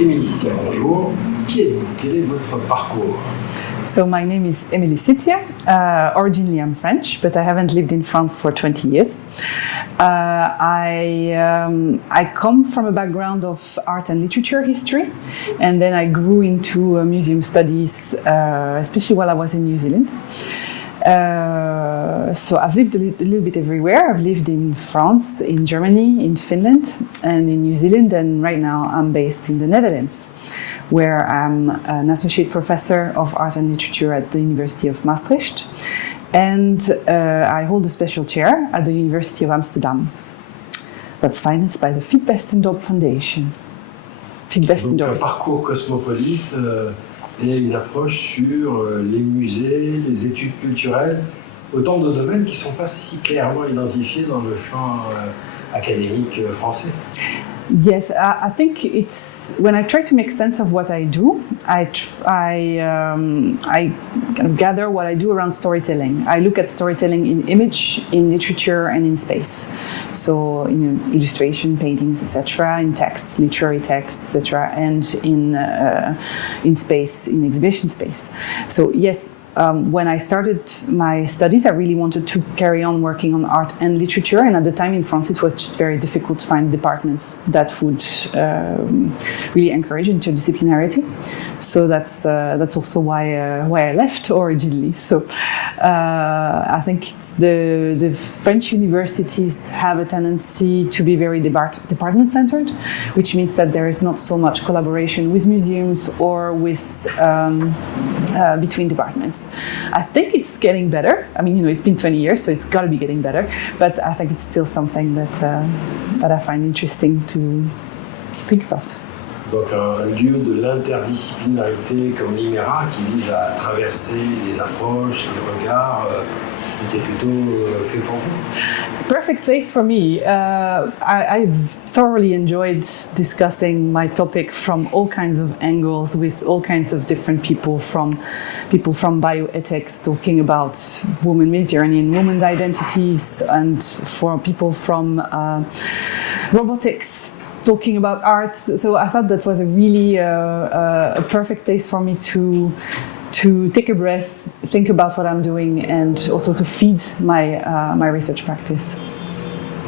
Emilie Sitzia, bonjour. Qui êtes-vous? Quel est votre parcours? So my name is Emilie Sitzia. Originally I'm French, but I haven't lived in France for 20 years. I come from a background of art and literature history, and then I grew into museum studies, especially while I was in New Zealand. So I've lived a little bit everywhere. I've lived in France, in Germany, in Finland, and in New Zealand, and right now I'm based in the Netherlands, where I'm an associate professor of art and literature at the University of Maastricht, and I hold a special chair at the University of Amsterdam. That's financed by the Fiep Westendorp Foundation. Donc un parcours cosmopolite et une approche sur les musées, les études culturelles, autant de domaines qui ne sont pas si clairement identifiés dans le champ académique français. Yes, I think it's when I try to make sense of what I do, I kind of gather what I do around storytelling. I look at storytelling in image, in literature, and in space. So in illustration, paintings, etc., in text, literary text, etc., and in space, in exhibition space. So yes. When I started my studies, I really wanted to carry on working on art and literature, and at the time in France it was just very difficult to find departments that would really encourage interdisciplinarity. So that's also why I left originally. So I think the French universities have a tendency to be very department-centered, which means that there is not so much collaboration with museums or with between departments. I think it's getting better. I mean, it's been 20 years, so it's got to be getting better. But I think it's still something that I find interesting to think about. Donc un lieu de l'interdisciplinarité comme l'IMéRA qui vise à traverser les approches, les regards, était plutôt fait pour vous. Perfect place for me. I've thoroughly enjoyed discussing my topic from all kinds of angles with all kinds of different people from bioethics talking about women, Mediterranean women's identities, and for people from robotics talking about art. So I thought that was a really a perfect place for me to take a breath, think about what I'm doing, and also to feed my research practice.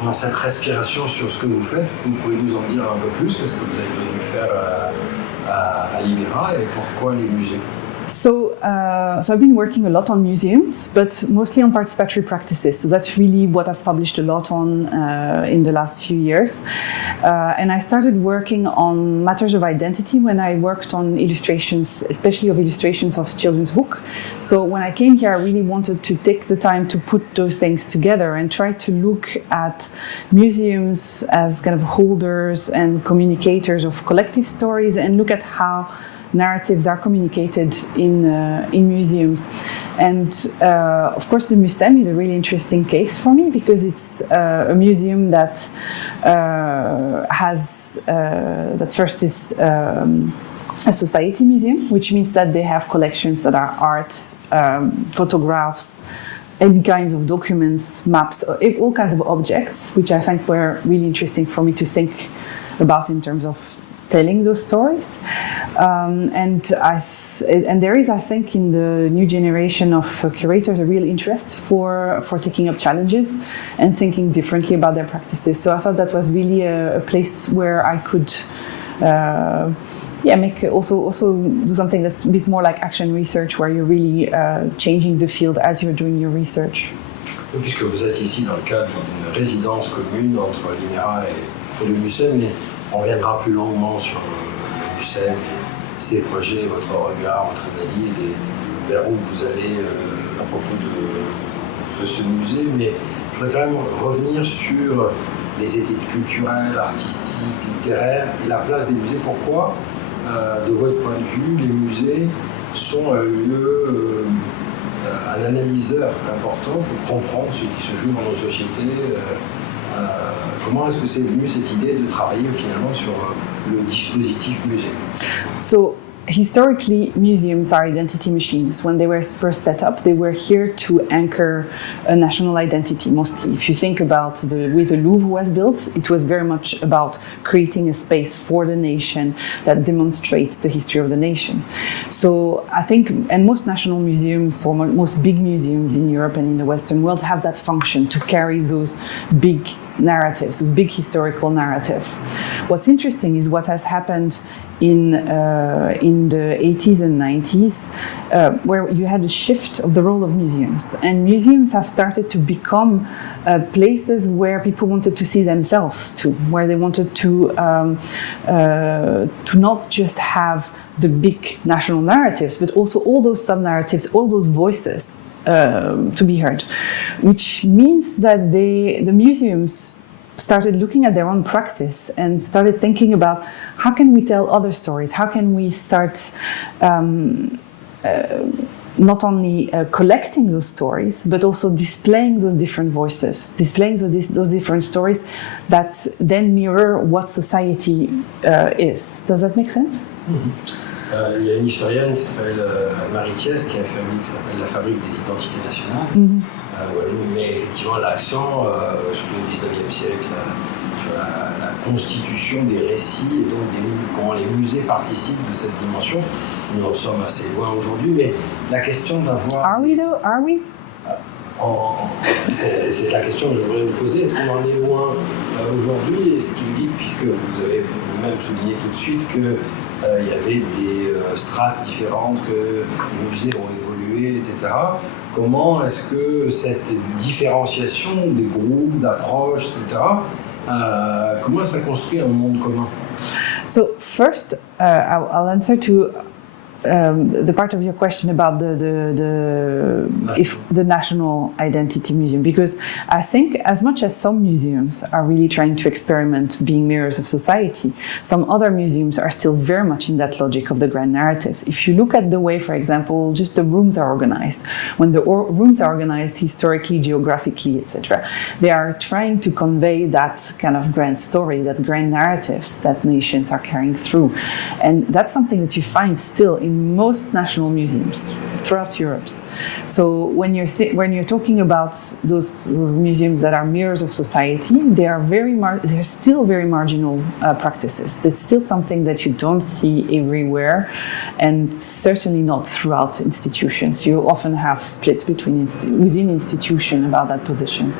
Dans cette respiration sur ce que vous faites, vous pouvez nous en dire un peu plus? Qu'est-ce que vous êtes venu faire à l'IMéRA et pourquoi les musées? So I've been working a lot on museums, but mostly on participatory practices. So that's really what I've published a lot on in the last few years. And I started working on matters of identity when I worked on illustrations, especially of illustrations of children's book. So when I came here, I really wanted to take the time to put those things together and try to look at museums as kind of holders and communicators of collective stories, and look at how narratives are communicated in museums. And of course the Mucem is a really interesting case for me, because it's a museum that that first is a society museum, which means that they have collections that are art, photographs, any kinds of documents, maps, all kinds of objects, which I think were really interesting for me to think about in terms of telling those stories. And there is, I think, in the new generation of curators a real interest for taking up challenges and thinking differently about their practices. So I thought that was really a place where I could make also do something that's a bit more like action research, where you're really changing the field as you're doing your research. Puisque vous êtes ici dans le cadre d'une résidence commune entre l'IMéRA et le Mucem, mais on reviendra plus longuement sur le Mucem, ses projets, votre regard, votre analyse et vers où vous allez à propos de ce musée. Mais je voudrais quand même revenir sur les études culturelles, artistiques, littéraires et la place des musées. Pourquoi, de votre point de vue, les musées sont un lieu, un analyseur important pour comprendre ce qui se joue dans nos sociétés? Comment est-ce que c'est venu cette idée de travailler finalement sur le dispositif musée? So historically, museums are identity machines. When they were first set up, they were here to anchor a national identity, mostly. If you think about the way the Louvre was built, it was very much about creating a space for the nation that demonstrates the history of the nation. So I think, and most national museums, or most big museums in Europe and in the Western world have that function to carry those big narratives, those big historical narratives. What's interesting is what has happened in the 80s and 90s, where you had a shift of the role of museums. And museums have started to become places where people wanted to see themselves too, where they wanted to not just have the big national narratives, but also all those sub-narratives, all those voices to be heard. Which means that the museums started looking at their own practice and started thinking about how can we tell other stories? How can we start not only collecting those stories, but also displaying those different voices, displaying those different stories that then mirror what society is. Does that make sense? Mm-hmm. Il y a une historienne qui s'appelle Emilie Sitzia qui a fait un livre qui s'appelle La fabrique des identités nationales. Mm-hmm. Où elle met effectivement l'accent, surtout au XIXe siècle, sur la constitution des récits et donc comment les musées participent de cette dimension. Nous en sommes assez loin aujourd'hui, mais la question d'avoir... Are we though? Are we? C'est la question que je voudrais vous poser. Est-ce qu'on en est loin aujourd'hui? Et ce qui vous dit, puisque vous avez même souligné tout de suite qu'il y avait des strates différentes, que les musées ont évolué, etc. Comment est-ce que cette différenciation des groupes, d'approches, etc., comment ça construit un monde commun? So first, I'll answer to the part of your question about the National Identity Museum, because I think as much as some museums are really trying to experiment being mirrors of society, some other museums are still very much in that logic of the grand narratives. If you look at the way, for example, just the rooms are organized, when the rooms are organized historically, geographically, etc., they are trying to convey that kind of grand story, that grand narratives that nations are carrying through. And that's something that you find still in most national museums throughout Europe. So when you're talking about those museums that are mirrors of society, they're still very marginal practices. It's still something that you don't see everywhere, and certainly not throughout institutions. You often have split within institutions about that position.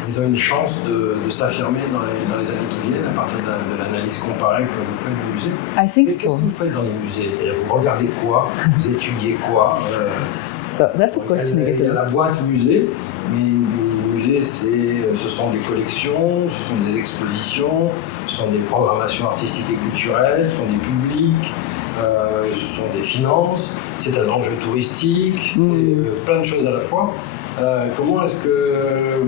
Ils ont une chance de s'affirmer dans les années qui viennent à partir de l'analyse comparée que vous faites du musée. I think so. Qu'est-ce que vous faites dans les musées? Vous regardez quoi? Vous étudiez quoi? So that's a question. Il y a la boîte musée, mais le musée, ce sont des collections, ce sont des expositions, ce sont des programmations artistiques et culturelles, ce sont des publics, ce sont des finances, c'est un enjeu touristique, c'est plein de choses à la fois. Comment est-ce que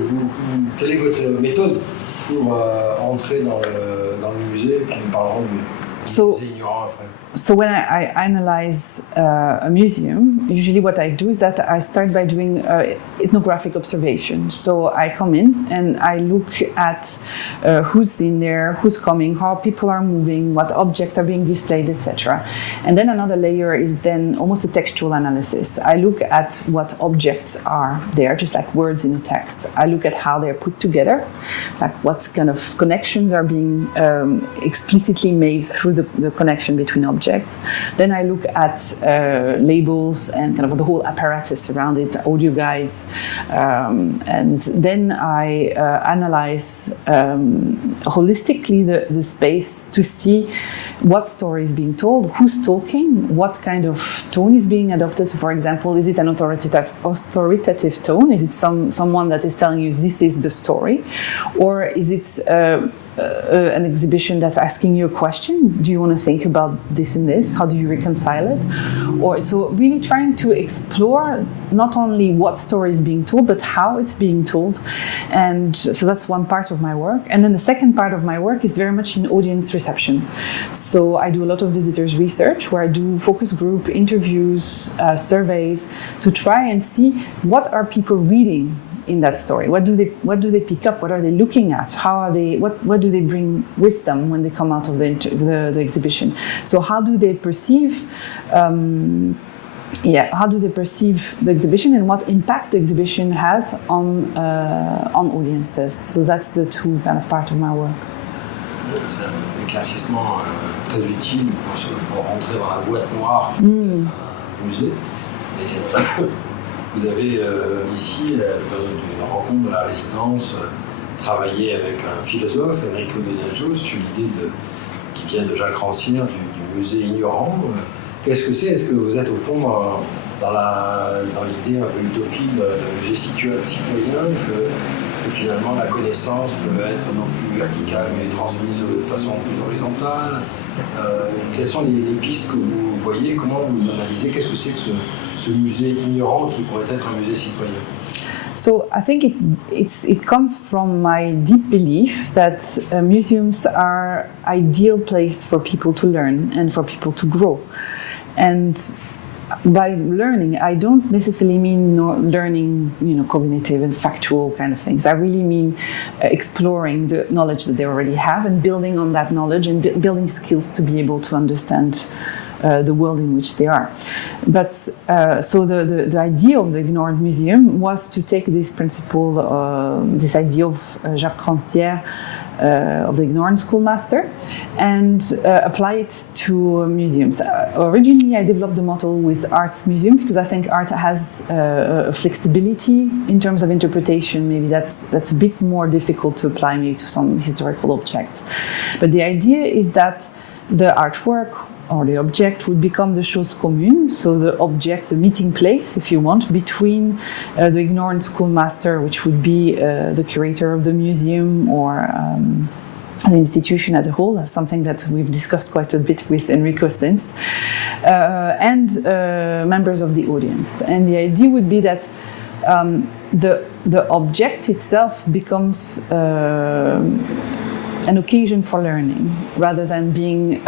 quelle est votre méthode pour entrer dans le musée? Nous parlerons du musée ignorant après. So when I analyze a museum, usually what I do is that I start by doing ethnographic observation. So I come in and I look at who's in there, who's coming, how people are moving, what objects are being displayed, etc. And then another layer is then almost a textual analysis. I look at what objects are there, just like words in a text. I look at how they're put together, like what kind of connections are being explicitly made through the connection between objects. Then I look at labels and kind of the whole apparatus around it, audio guides, and then I analyze holistically the space to see what story is being told, who's talking, what kind of tone is being adopted. So for example, is it an authoritative tone? Is it someone that is telling you this is the story? Or is it an exhibition that's asking you a question? Do you want to think about this and this? How do you reconcile it? Or so really trying to explore not only what story is being told, but how it's being told. And so that's one part of my work. And then the second part of my work is very much in audience reception. So I do a lot of visitors research where I do focus group interviews, surveys to try and see what are people reading in that story? What do they pick up? What are they looking at? How are they? What do they bring with them when they come out of the exhibition? So how do they perceive? How do they perceive the exhibition, and what impact the exhibition has on audiences? So that's the two kind of part of my work. C'est un éclaircissement très utile pour rentrer dans la boîte noire d'un musée. Et vous avez ici, dans une rencontre de la résidence, travaillé avec un philosophe, Enrico Benaggio, sur l'idée qui vient de Jacques Rancière du musée ignorant. Qu'est-ce que c'est? Est-ce que vous êtes au fond dans l'idée un peu utopique d'un musée citoyen, que finalement la connaissance peut être non plus verticale mais transmise de façon plus horizontale? Quelles sont les pistes que vous voyez? Comment vous analysez? Qu'est-ce que c'est que ce musée ignorant qui pourrait être un musée citoyen? So I think it comes from my deep belief that museums are ideal place for people to learn and for people to grow. And by learning, I don't necessarily mean learning, cognitive and factual kind of things. I really mean exploring the knowledge that they already have and building on that knowledge and building skills to be able to understand the world in which they are. But so the idea of the Ignorant Museum was to take this principle, this idea of Jacques Rancière, of the Ignorant Schoolmaster, and apply it to museums. Originally, I developed the model with arts museum because I think art has a flexibility in terms of interpretation. Maybe that's a bit more difficult to apply maybe to some historical objects. But the idea is that the artwork or the object would become the chose commune, so the object, the meeting place, if you want, between the ignorant schoolmaster, which would be the curator of the museum or the institution as a whole. That's something that we've discussed quite a bit with Enrico since, and members of the audience. And the idea would be that the object itself becomes an occasion for learning rather than being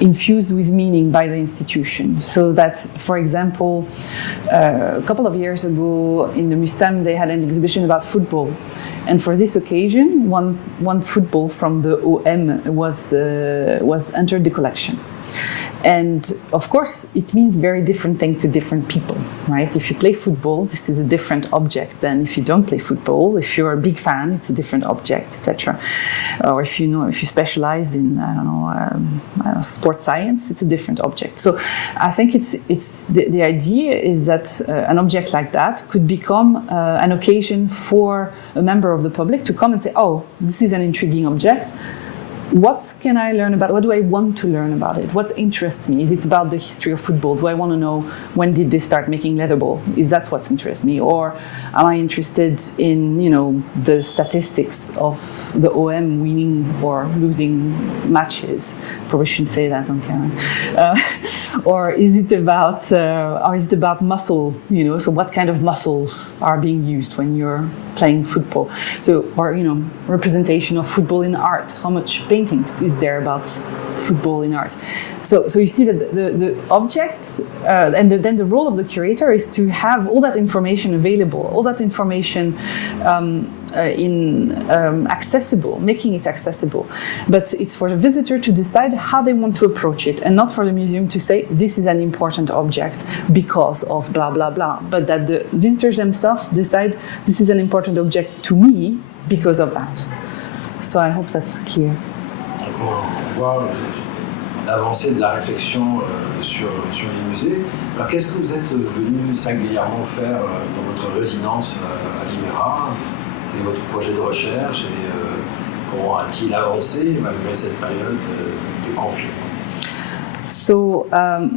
infused with meaning by the institution. So that, for example, a couple of years ago in the Mucem they had an exhibition about football, and for this occasion one football from the OM was entered the collection. And of course, it means very different things to different people, right? If you play football, this is a different object than if you don't play football. If you're a big fan, it's a different object, etc. Or if you specialize in sports science, it's a different object. So I think it's the idea is that an object like that could become an occasion for a member of the public to come and say, "Oh, this is an intriguing object. What can I learn about? What do I want to learn about it? What interests me? Is it about the history of football? Do I want to know when did they start making leather ball? Is that what interests me? Or am I interested in, the statistics of the OM winning or losing matches? Probably shouldn't say that on camera. Or is it about muscle? So what kind of muscles are being used when you're playing football? So, or representation of football in art. How much paintings is there about football in art? So you see that the object and then the role of the curator is to have all that information available, all that information accessible, making it accessible. But it's for the visitor to decide how they want to approach it, and not for the museum to say this is an important object because of blah blah blah, but that the visitors themselves decide this is an important object to me because of that. So I hope that's clear. Donc on voit l'avancée de la réflexion sur les musées. Alors qu'est-ce que vous êtes venu singulièrement faire dans votre résidence à l'IMéRA et votre projet de recherche et comment a-t-il avancé malgré cette période de confinement? So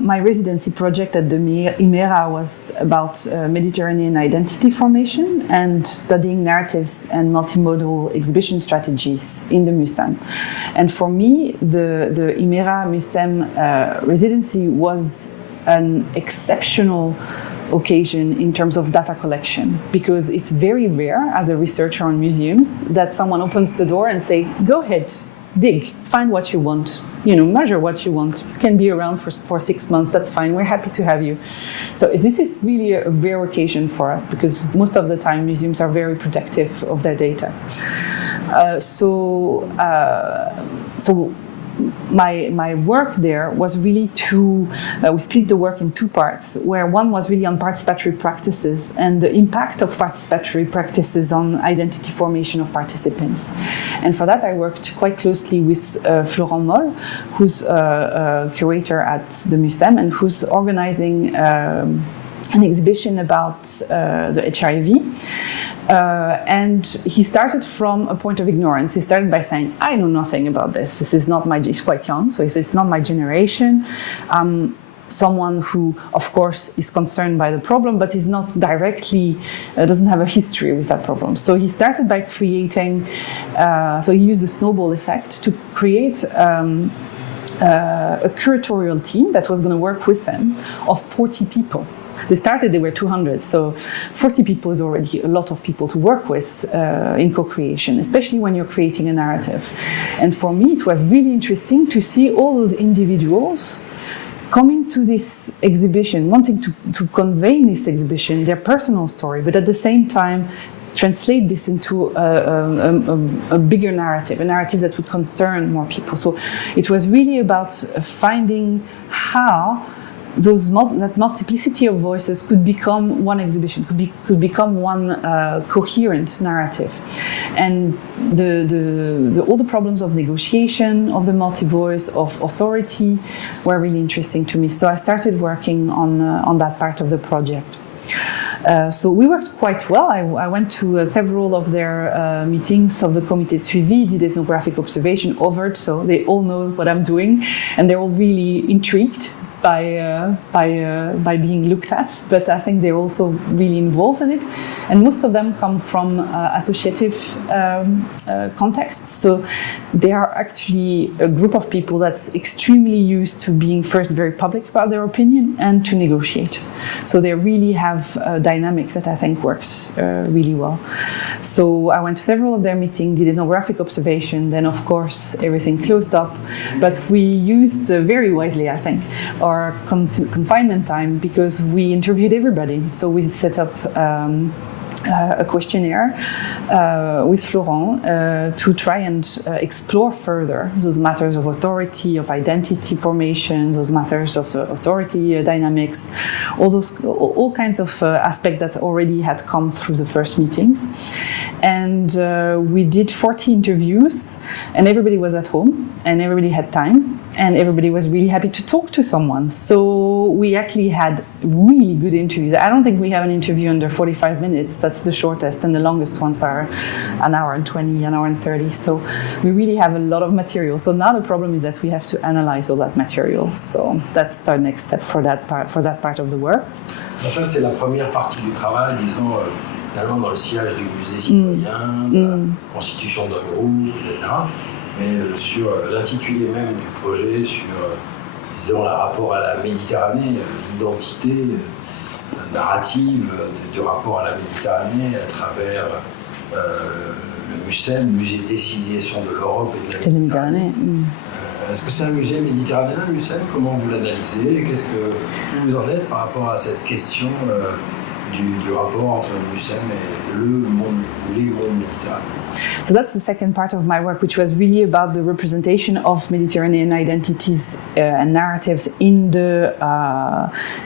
my residency project at the IMéRA was about Mediterranean identity formation and studying narratives and multimodal exhibition strategies in the Mucem. And for me, the IMéRA Mucem residency was an exceptional occasion in terms of data collection, because it's very rare as a researcher on museums that someone opens the door and say, go ahead, dig, find what you want, measure what you want. You can be around for 6 months, that's fine, we're happy to have you. So this is really a rare occasion for us because most of the time museums are very protective of their data. So my work there was really we split the work in two parts, where one was really on participatory practices and the impact of participatory practices on identity formation of participants. And for that I worked quite closely with Florent Moll, who's a curator at the Mucem and who's organizing an exhibition about the HIV. And he started from a point of ignorance. He started by saying, I know nothing about this. This is not he's quite young, so he said, it's not my generation. Someone who, of course, is concerned by the problem, but is not directly, doesn't have a history with that problem. So he started by creating, so he used the snowball effect to create a curatorial team that was going to work with him of 40 people. They started, they were 200, so 40 people is already a lot of people to work with in co-creation, especially when you're creating a narrative. And for me, it was really interesting to see all those individuals coming to this exhibition, wanting to convey in this exhibition their personal story, but at the same time, translate this into a bigger narrative, a narrative that would concern more people. So it was really about finding how that multiplicity of voices could become one exhibition, could become one coherent narrative. And all the problems of negotiation, of the multi-voice, of authority were really interesting to me. So I started working on that part of the project. So we worked quite well. I went to several of their meetings of the Comité de Suivi, did ethnographic observation, OVERT, so they all know what I'm doing, and they're all really intrigued by being looked at, but I think they're also really involved in it. And most of them come from associative contexts, so they are actually a group of people that's extremely used to being first very public about their opinion and to negotiate. So they really have dynamics that I think works really well. So I went to several of their meetings, did ethnographic observation, then of course everything closed up, but we used very wisely, I think, our confinement time, because we interviewed everybody. So we set up a questionnaire with Florent to try and explore further those matters of authority, of identity formation, those matters of authority dynamics, all kinds of aspects that already had come through the first meetings. And we did 40 interviews, and everybody was at home, and everybody had time, and everybody was really happy to talk to someone. So we actually had really good interviews. I don't think we have an interview under 45 minutes. That's the shortest, and the longest ones are an hour and 20, an hour and 30. So we really have a lot of material. So now the problem is that we have to analyze all that material. So that's our next step for that part of the work. Ça, c'est la première partie du travail, disons, finalement dans le sillage du musée citoyen, de la constitution d'un groupe, etc. Mais sur l'intitulé même du projet, sur disons, le rapport à la Méditerranée, l'identité narrative du rapport à la Méditerranée à travers le Mucem, musée d'éciliation de l'Europe et de la Méditerranée. Est-ce que c'est un musée méditerranéen, le Mucem? Comment vous l'analysez? Qu'est-ce que vous en êtes par rapport à cette question du rapport entre le Mucem et le monde ou les mondes méditerranéens? So that's the second part of my work, which was really about the representation of Mediterranean identities and narratives in the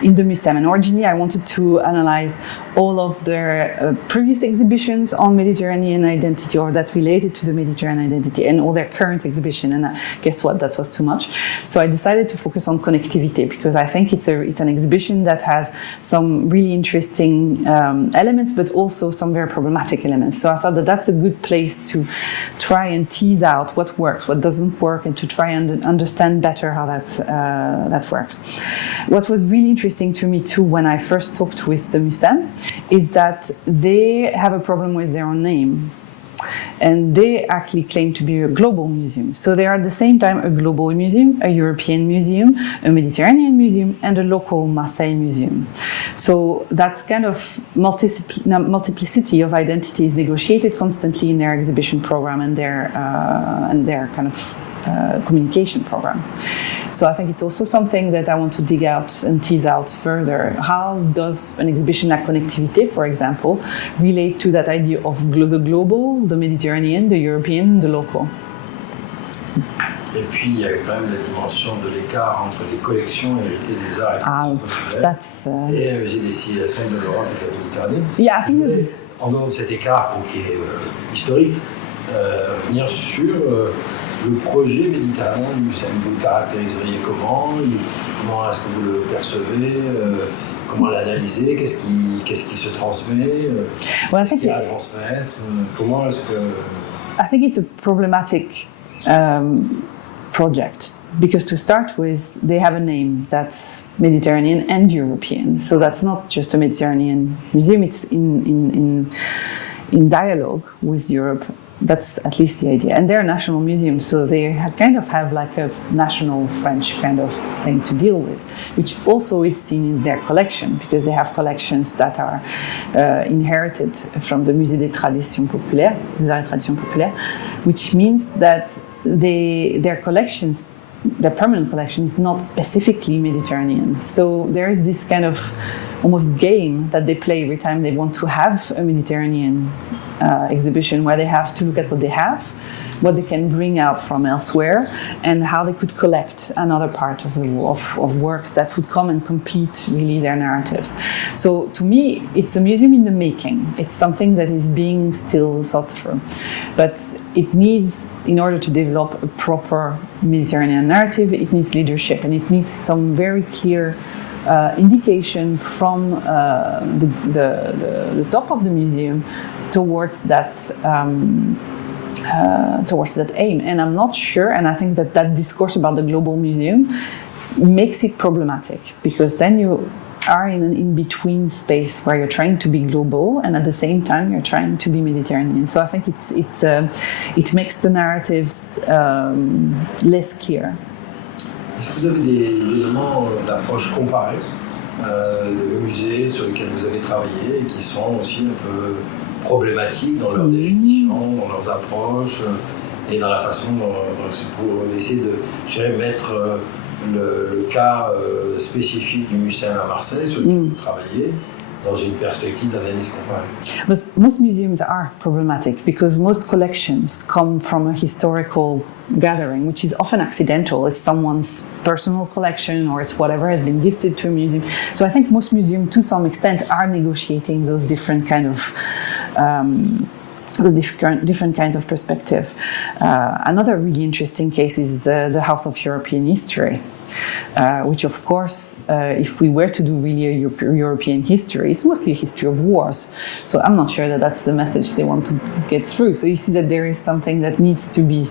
Mucem. And originally I wanted to analyze all of their previous exhibitions on Mediterranean identity, or that related to the Mediterranean identity, and all their current exhibition. And guess what? That was too much. So I decided to focus on connectivity, because I think it's an exhibition that has some really interesting elements, but also some very problematic elements. So I thought that that's a good place to try and tease out what works, what doesn't work, and to try and understand better how that works. What was really interesting to me too when I first talked with the Mucem is that they have a problem with their own name. and they actually claim to be a global museum. So they are at the same time a global museum, a European museum, a Mediterranean museum, and a local Marseille museum. So that kind of multiplicity of identity is negotiated constantly in their exhibition program and their kind of communication programs. So I think it's also something that I want to dig out and tease out further. How does an exhibition like Connectivité, for example, relate to that idea of the global, the Mediterranean, the European, the local? Et puis il y a quand même la dimension de l'écart entre les collections héritées des arts et musée des civilisations de l'Europe et de la Méditerranée. Yeah, I think en dehors de cet écart qui est historique, revenir sur le projet méditerranéen du Mucem. Vous le caractériseriez comment? Comment est-ce que vous le percevez? Comment l'analyser? Qu'est-ce qui se transmet? Qu'est-ce qu'il y a à transmettre? Comment est-ce que... I think it's a problematic project, because to start with, they have a name that's Mediterranean and European. So that's not just a Mediterranean museum, it's in dialogue with Europe. That's at least the idea. And they're a national museum, so they kind of have like a national French kind of thing to deal with, which also is seen in their collection, because they have collections that are inherited from the Musée des Traditions Populaires, des Arts et Traditions Populaires, which means that their collections, their permanent collection is not specifically Mediterranean. So there is this kind of almost game that they play every time they want to have a Mediterranean exhibition, where they have to look at what they have, what they can bring out from elsewhere, and how they could collect another part of works that would come and complete really their narratives. So to me, it's a museum in the making. It's something that is being still thought through. But it needs, in order to develop a proper Mediterranean narrative, it needs leadership, and it needs some very clear indication from the top of the museum towards that aim. And I'm not sure, and I think that discourse about the global museum makes it problematic, because then you are in an in-between space where you're trying to be global and at the same time you're trying to be Mediterranean. So I think it makes the narratives less clear. Est-ce que vous avez des éléments d'approche comparée de musées sur lesquels vous avez travaillé et qui sont aussi un peu problématiques dans leur définition, dans leurs approches et dans la façon pour essayer de mettre le cas spécifique du Mucem à Marseille sur lequel vous travaillez dans une perspective d'analyse comparée? But most museums are problematic because most collections come from a historical gathering, which is often accidental. It's someone's personal collection, or it's whatever has been gifted to a museum. So I think most museums, to some extent, are negotiating those different kind of different kinds of perspective. Another really interesting case is the House of European History, which of course, if we were to do really a European history, it's mostly a history of wars. So I'm not sure that that's the message they want to get through. So you see that there is something that needs to be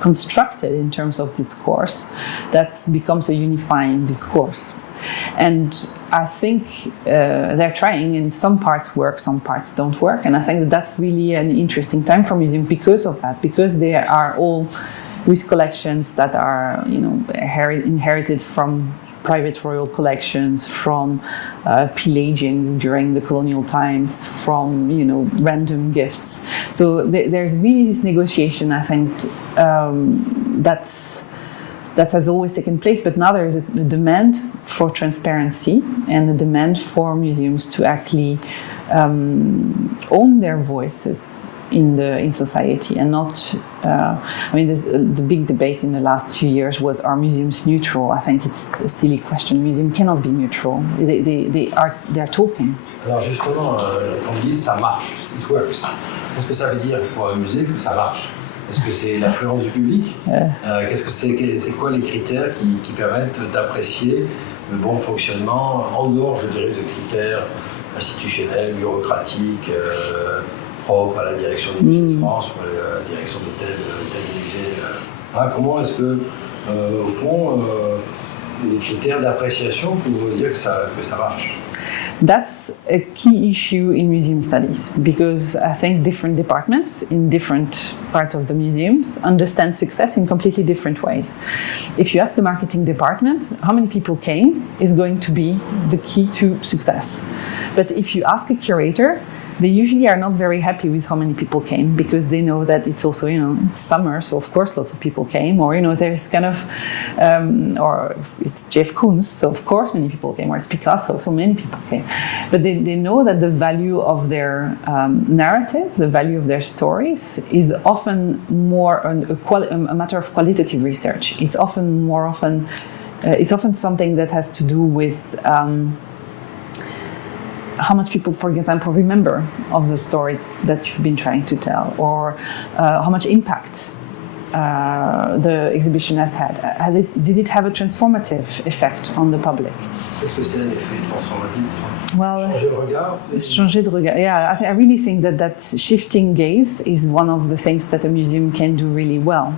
constructed in terms of discourse that becomes a unifying discourse. And I think they're trying, and some parts work, some parts don't work. And I think that that's really an interesting time for museums because of that, because they are all with collections that are, inherited from private royal collections, from pillaging during the colonial times, from random gifts. So there's really this negotiation, I think, that has always taken place, but now there is a demand for transparency and a demand for museums to actually own their voices in society and not. There's the big debate in the last few years was, are museums neutral? I think it's a silly question. Museums cannot be neutral. They're talking. Alors justement, quand on dit ça marche, it works. Qu'est-ce que ça veut dire pour un musée que ça marche? Est-ce que c'est l'affluence du public? C'est quoi les critères qui permettent d'apprécier le bon fonctionnement en dehors, je dirais, de critères institutionnels, bureaucratiques, propres à la direction des musées de France ou à la direction de tel musée? Comment est-ce que, au fond, les critères d'appréciation pour dire que ça marche? That's a key issue in museum studies because I think different departments in different parts of the museums understand success in completely different ways. If you ask the marketing department how many people came is going to be the key to success. But if you ask a curator, they usually are not very happy with how many people came because they know that it's also, it's summer, so of course lots of people came, or, there's kind of, or it's Jeff Koons, so of course many people came, or it's Picasso, so many people came. But they know that the value of their narrative, the value of their stories is often more a matter of qualitative research. It's often something that has to do with how much people, for example, remember of the story that you've been trying to tell, or how much impact the exhibition has had. Did it have a transformative effect on the public? Est-ce que c'est un effet transformatif? Well, changer de regard? Changer de regard. Yeah, I really think that shifting gaze is one of the things that a museum can do really well.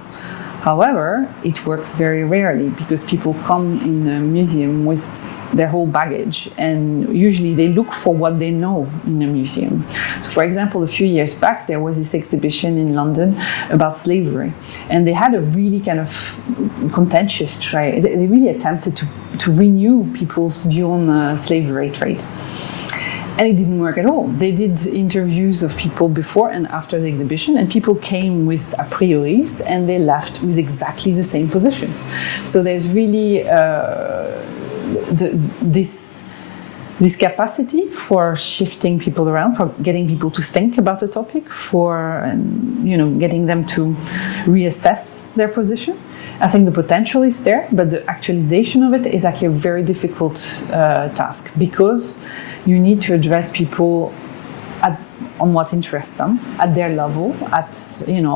However, it works very rarely because people come in a museum with their whole baggage, and usually they look for what they know in a museum. So, for example, a few years back, there was this exhibition in London about slavery, and they had a really kind of contentious try. They really attempted to renew people's view on the slavery trade. And it didn't work at all. They did interviews of people before and after the exhibition, and people came with a prioris and they left with exactly the same positions. So there's really this capacity for shifting people around, for getting people to think about a topic, for getting them to reassess their position. I think the potential is there, but the actualization of it is actually a very difficult task because you need to address people on what interests them at their level, also in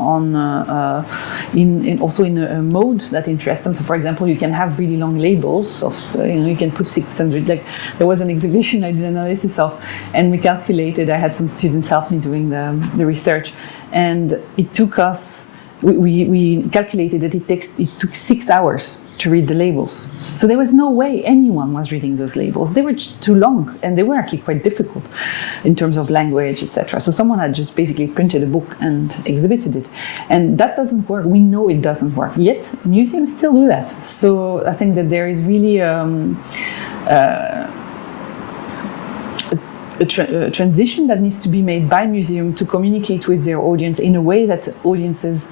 a mode that interests them. So, for example, you can have really long labels of, you can put 600. Like there was an exhibition I did analysis of, and we calculated. I had some students help me doing the research, and it took us. We calculated that it took 6 hours to read the labels. So there was no way anyone was reading those labels. They were just too long, and they were actually quite difficult in terms of language, etc. So someone had just basically printed a book and exhibited it. And that doesn't work. We know it doesn't work. Yet museums still do that. So I think that there is really a transition that needs to be made by museum to communicate with their audience in a way that audiences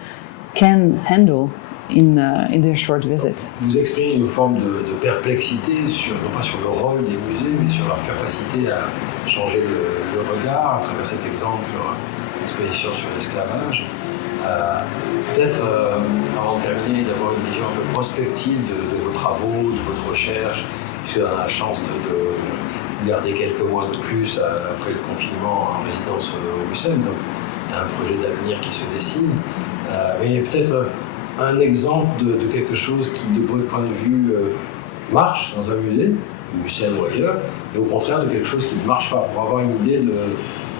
can handle in their short visits. Vous exprimez une forme de perplexité, non pas sur le rôle des musées, mais sur leur capacité à changer le regard à travers cet exemple, l'exposition sur l'esclavage. Peut-être, avant de terminer, d'avoir une vision un peu prospective de vos travaux, de votre recherche, puisqu'on a la chance de garder quelques mois de plus après le confinement en résidence au Mucem, donc il y a un projet d'avenir qui se dessine. Mais peut-être un exemple de quelque chose qui, de votre point de vue, marche dans un musée, au Mucem ou ailleurs, et au contraire de quelque chose qui ne marche pas, pour avoir une idée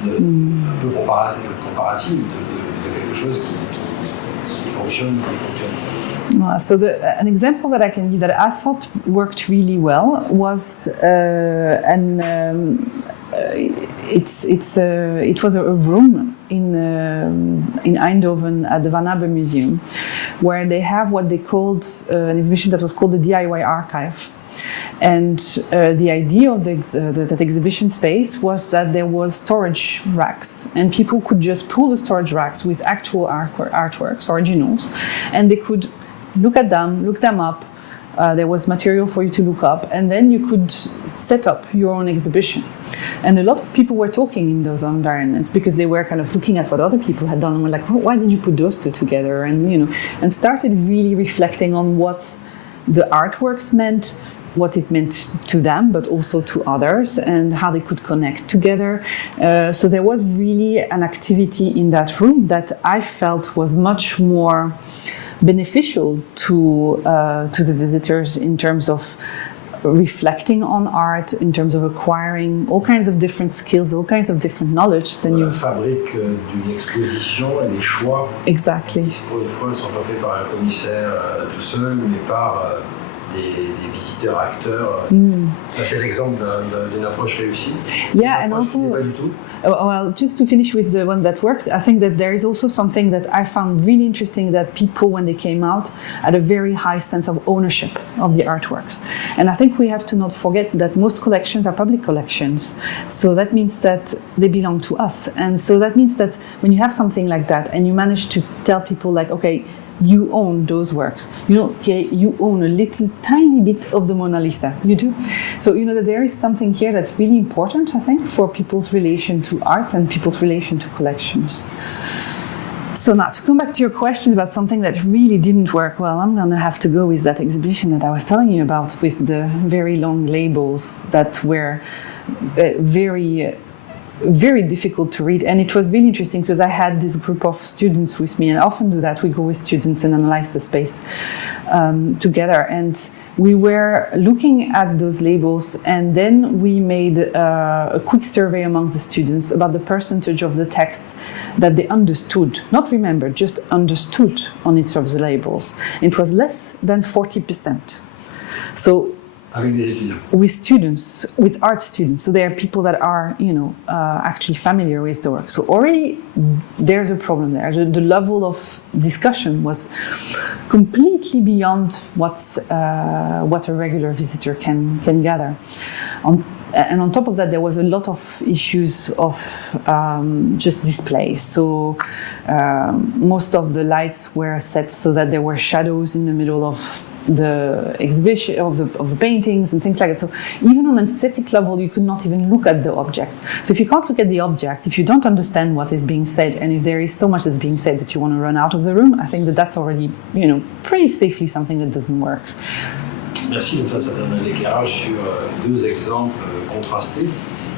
un peu comparative de quelque chose qui fonctionne ou qui fonctionne pas. So an example that I can give that I thought worked really well was it was a room in Eindhoven at the Van Abbe Museum, where they have what they called an exhibition that was called the DIY Archive. And the idea of that exhibition space was that there was storage racks, and people could just pull the storage racks with actual artworks, originals, and they could look at them, look them up. There was material for you to look up, and then you could set up your own exhibition. And a lot of people were talking in those environments because they were kind of looking at what other people had done and were like, why did you put those two together? And started really reflecting on what the artworks meant, what it meant to them, but also to others, and how they could connect together. So there was really an activity in that room that I felt was much more beneficial to the visitors in terms of reflecting on art, in terms of acquiring all kinds of different skills, all kinds of different knowledge. La fabrique d'une exposition et des choix. Exactly. Qui, pour une fois, ne sont pas faits par un commissaire tout seul, mais par des visiteurs acteurs. Ça, c'est l'exemple d'une approche réussie. Yeah, and also, pas du tout. Well, just to finish with the one that works, I think that there is also something that I found really interesting, that people, when they came out, had a very high sense of ownership of the artworks. And I think we have to not forget that most collections are public collections. So that means that they belong to us. And so that means that when you have something like that and you manage to tell people like, okay, you own those works. You know, Thierry, you own a little tiny bit of the Mona Lisa. You do. So you know that there is something here that's really important, I think, for people's relation to art and people's relation to collections. So now, to come back to your question about something that really didn't work, well, I'm going to have to go with that exhibition that I was telling you about, with the very long labels that were very difficult to read. And it was really interesting because I had this group of students with me, and I often do that. We go with students and analyze the space together. And we were looking at those labels, and then we made a quick survey amongst the students about the percentage of the text that they understood, not remembered, just understood on each of the labels. It was less than 40%. So with students, with art students, so there are people that are, actually familiar with the work. So already there's a problem there. The level of discussion was completely beyond what a regular visitor can gather. And on top of that, there was a lot of issues of just displays. So most of the lights were set so that there were shadows in the middle of the exhibition, of the paintings and things like that. So even on an aesthetic level, you could not even look at the object. So if you can't look at the object, if you don't understand what is being said, and if there is so much that's being said that you want to run out of the room, I think that that's already, pretty safely something that doesn't work. Merci, donc ça donne un éclairage sur deux exemples contrastés.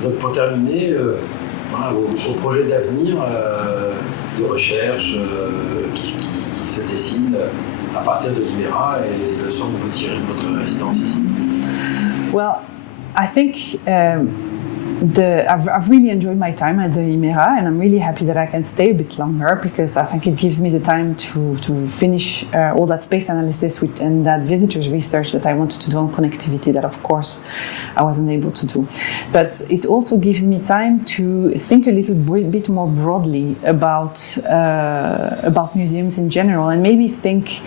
Donc pour terminer, vos projets d'avenir de recherche qui se dessinent à partir de l'IMéRA et les leçons que vous tirez de votre résidence ici. Well, I think I've really enjoyed my time at the IMéRA, and I'm really happy that I can stay a bit longer, because I think it gives me the time to finish all that space analysis and that visitors research that I wanted to do on connectivity, that of course I wasn't able to do. But it also gives me time to think a little bit more broadly about museums in general, and maybe think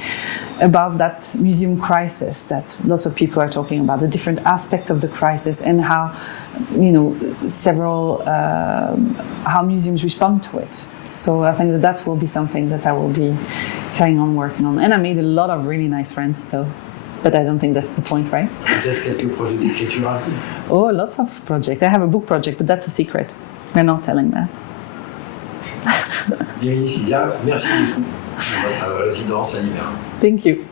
about that museum crisis that lots of people are talking about, the different aspects of the crisis, and how, how museums respond to it. So I think that will be something that I will be carrying on working on. And I made a lot of really nice friends, though. But I don't think that's the point, right? Peut-être quelques projets d'écriture à venir. Oh, lots of projects. I have a book project, but that's a secret. We're not telling that. Emilie Sitzia, merci beaucoup pour votre résidence à l'IMéRA. Thank you.